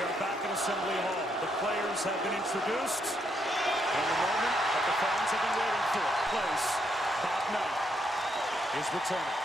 We are back at Assembly Hall. The players have been introduced. And the moment that the fans have been waiting for, place, Bob Knight is returning.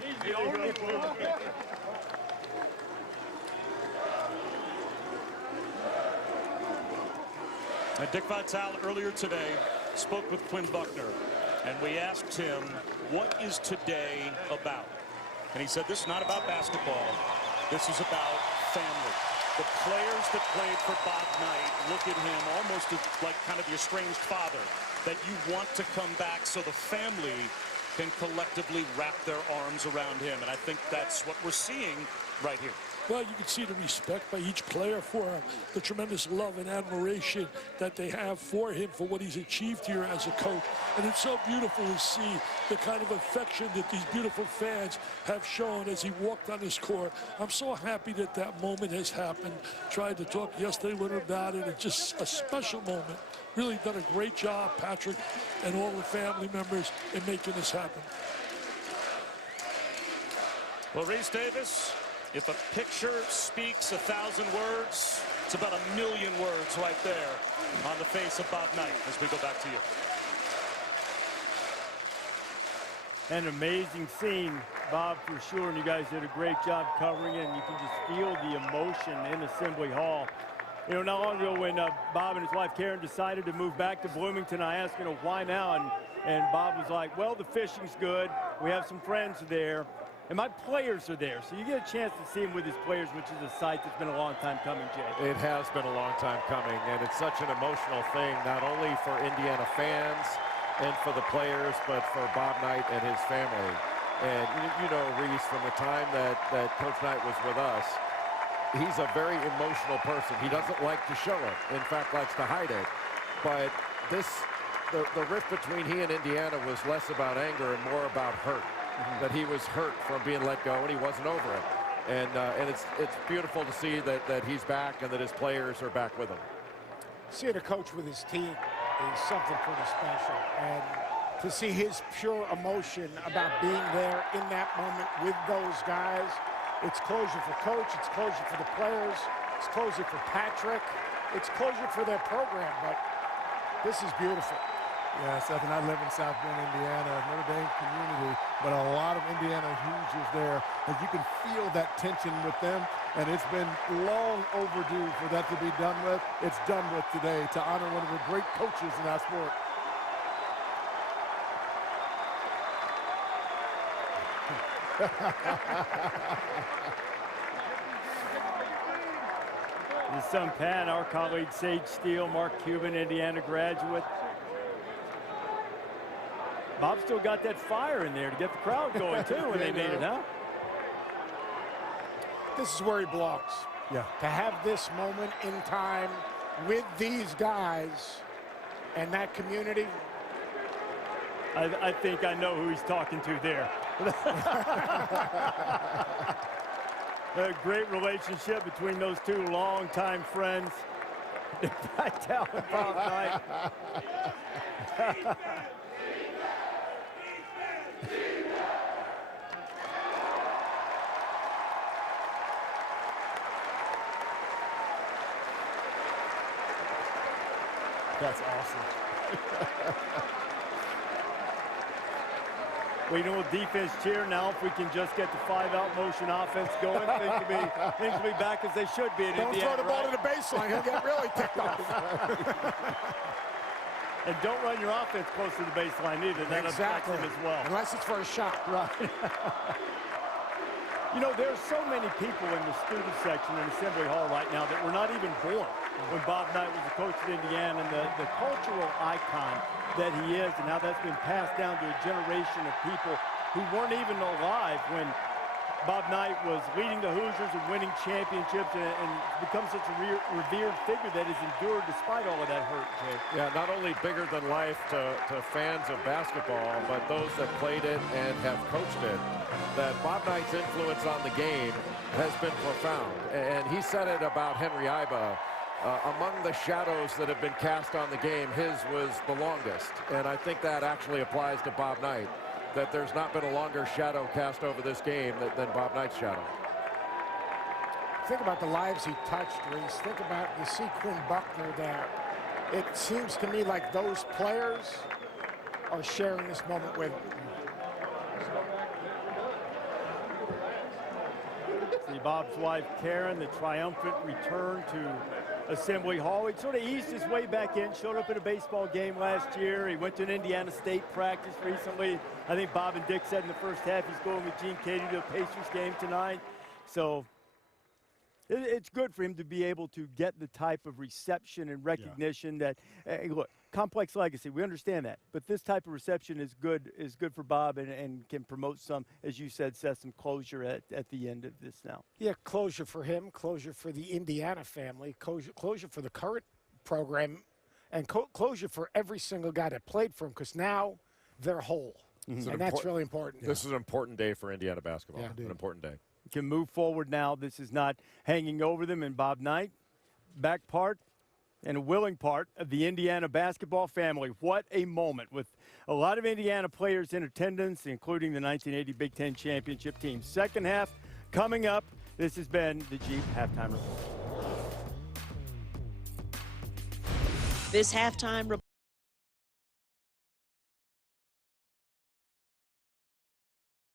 He's the only one. And Dick Vitale earlier today spoke with Quinn Buckner, and we asked him, what is today about? And he said, this is not about basketball. This is about family. The players that played for Bob Knight look at him almost as like kind of the estranged father, that you want to come back so the family can collectively wrap their arms around him. And I think that's what we're seeing right here. Well, you can see the respect by each player for him, the tremendous love and admiration that they have for him, for what he's achieved here as a coach. And it's so beautiful to see the kind of affection that these beautiful fans have shown as he walked on this court. I'm so happy that that moment has happened. Tried to talk yesterday with him about it. It's just a special moment. Really done a great job, Patrick, and all the family members in making this happen. Well, Reese Davis, if a picture speaks 1,000 words, it's about 1,000,000 words right there on the face of Bob Knight as we go back to you. An amazing scene, Bob, for sure, and you guys did a great job covering it, and you can just feel the emotion in Assembly Hall. You know, not long ago when Bob and his wife Karen decided to move back to Bloomington, I asked, you know, why now? And Bob was like, well, the fishing's good. We have some friends there. And my players are there, so you get a chance to see him with his players, which is a sight that's been a long time coming, Jay. It has been a long time coming, and it's such an emotional thing, not only for Indiana fans and for the players, but for Bob Knight and his family. And you know, Reese, from the time that Coach Knight was with us, he's a very emotional person. He doesn't like to show it. In fact, likes to hide it. But the rift between he and Indiana was less about anger and more about hurt. That he was hurt from being let go and he wasn't over it. And it's beautiful to see that he's back and that his players are back with him. Seeing a coach with his team is something pretty special. And to see his pure emotion about being there in that moment with those guys. It's closure for Coach, it's closure for the players, it's closure for Patrick, it's closure for their program, but this is beautiful. Yeah, Seth, and I live in South Bend, Indiana, Notre Dame community, but a lot of Indiana Hoosiers there, and you can feel that tension with them, and it's been long overdue for that to be done with. It's done with today to honor one of the great coaches in our sport. His son Pat, our colleague Sage Steele, Mark Cuban, Indiana graduate. Bob still got that fire in there to get the crowd going too when they need it, huh? This is where he belongs. Yeah. To have this moment in time with these guys and that community. I think I know who he's talking to there. A great relationship between those two longtime friends. Back down with Bob Knight. That's awesome. Well, you know, defense cheer now. If we can just get the 5-out motion offense going, things will be back as they should be. Don't throw the ball to the baseline. He'll get really ticked off. And don't run your offense close to the baseline either. That affects him as well. Unless it's for a shot. Right. You know, there's so many people in the student section in Assembly Hall right now that were not even born when Bob Knight was the coach at Indiana, and the cultural icon that he is, and how that's been passed down to a generation of people who weren't even alive when Bob Knight was leading the Hoosiers and winning championships, and become such a revered figure that has endured despite all of that hurt, Jay. Yeah, not only bigger than life to fans of basketball, but those that played it and have coached it, that Bob Knight's influence on the game has been profound. And he said it about Henry Iba. Among the shadows that have been cast on the game, his was the longest. And I think that actually applies to Bob Knight, that there's not been a longer shadow cast over this game than Bob Knight's shadow. Think about the lives he touched, Reese. Think about, you see Quinn Buckner there. It seems to me like those players are sharing this moment with him. See Bob's wife, Karen, the triumphant return to Assembly Hall. He sort of eased his way back in, showed up at a baseball game last year. He went to an Indiana State practice recently. I think Bob and Dick said in the first half he's going with Gene Katie to a Pacers game tonight. So it's good for him to be able to get the type of reception and recognition that, look, complex legacy, we understand that. But this type of reception is good for Bob and can promote some, as you said, Seth, some closure at the end of this now. Yeah, closure for him, closure for the Indiana family, closure for the current program, and closure for every single guy that played for him, because now they're whole. Mm-hmm. And that's really important. This is an important day for Indiana basketball. Yeah, an important day. Can move forward now. This is not hanging over them. And Bob Knight, back part and a willing part of the Indiana basketball family. What a moment with a lot of Indiana players in attendance, including the 1980 Big Ten championship team. Second half coming up. This has been the Jeep Halftime Report. This halftime report